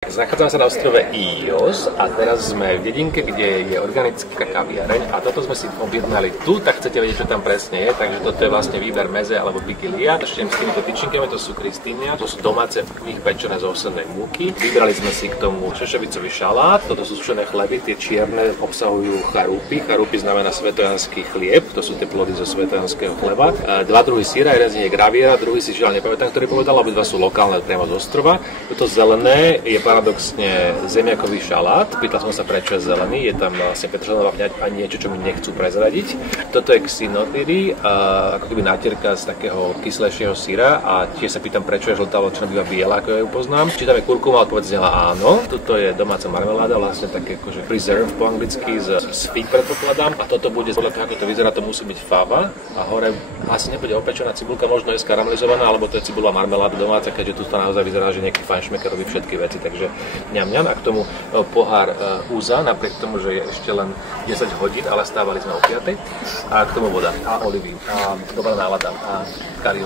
Nachádzame sa na ostrove Ios a teraz sme v dedinke, kde je organická kaviareň a toto sme si objednali tu, tak chcete vedieť, čo tam presne je, takže toto je vlastne výber meze alebo vigilia. Začnem s týmito tyčinkami, to sú kristínia, to sú domáce v nich pečené z ovsenej múky. Vybrali sme si k tomu šošovicový šalát, toto sú sušené chleby, tie čierne obsahujú charúpy. Charúpy znamená svetojanský chlieb, to sú tie plody zo svetojanského chleba. Dva druhy syra, jeden z nich je graviera, druhý si žiaľ nepamätám, ktorý povedal, obidva sú lokálne priamo z ostrova. Toto zelené je paradoxne zemiakový šalát. Pýtal som sa, prečo je zelený. Je tam vlastne petržlenová vňať a niečo, čo mi nechcú prezradiť. Toto je xinotyry, ako keby nátierka z takého kyslejšieho syra a tiež sa pýtam, prečo je žltá vlčina býva biela, ako ja ju poznám. Či tam je kurkuma, odpoveď znela áno. Toto je domáca marmeláda, vlastne také akože preserve po anglicky z fig predpokladám. A toto bude, podľa toho, ako to vyzerá, to musí byť fava. A hore asi nebude opečená cibulka, možno je skaramelizovaná, alebo to je cibulová marmeláda domáca, keďže tu to naozaj vyzerá, že nejaký fajnšmeker robí všetky veci, takže ňam. A k tomu pohár úza, napriek tomu, že je ešte len 10 hodín, ale stávali sme o 5. A k tomu voda a olivy a dobrá nálada a curry